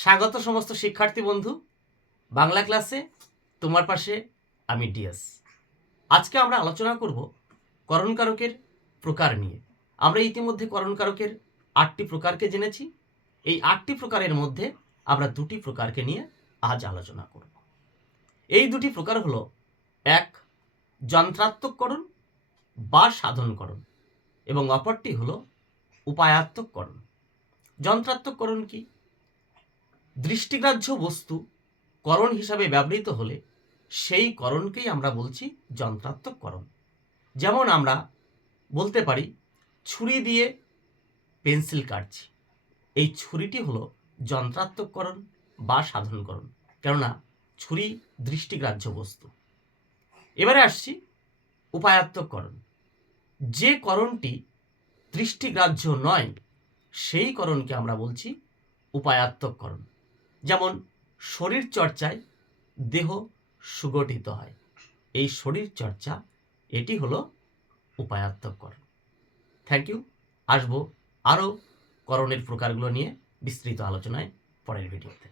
স্বাগত সমস্ত শিক্ষার্থী বন্ধু, বাংলা ক্লাসে তোমার পাশে আমি ডিএস। আজকে আমরা আলোচনা করব করণকারকের প্রকার নিয়ে। আমরা ইতিমধ্যে করণকারকের 8টি প্রকারকে জেনেছি। এই 8টি প্রকারের মধ্যে আমরা 2টি প্রকারকে নিয়ে আজ আলোচনা করব। এই 2টি প্রকার হলো, এক যন্ত্রাত্মককরণ বা সাধনকরণ, এবং অপরটি হলো উপায়াত্মককরণ। যন্ত্রাত্মককরণ কি? দৃষ্টিগ্রাহ্য বস্তু করণ হিসাবে ব্যবহৃত হলে সেই করণকেই আমরা বলছি যন্ত্রাত্মককরণ। যেমন আমরা বলতে পারি ছুরি দিয়ে পেন্সিল কাটছি, এই ছুরিটি হলো যন্ত্রাত্মককরণ বা সাধনকরণ, কেননা ছুরি দৃষ্টিগ্রাহ্য বস্তু। এবারে আসছি উপায়াত্মককরণ। যে করণটি দৃষ্টিগ্রাহ্য নয় সেই করণকে আমরা বলছি উপায়াত্মককরণ। যেমন শরীর চর্চায় দেহ সুগঠিত হয়, এই শরীর চর্চা এটি হলো উপায়াত্মককরণ। Thank you. আসবো আরও করণের প্রকারগুলো নিয়ে বিস্তৃত আলোচনায় পরের ভিডিওতে।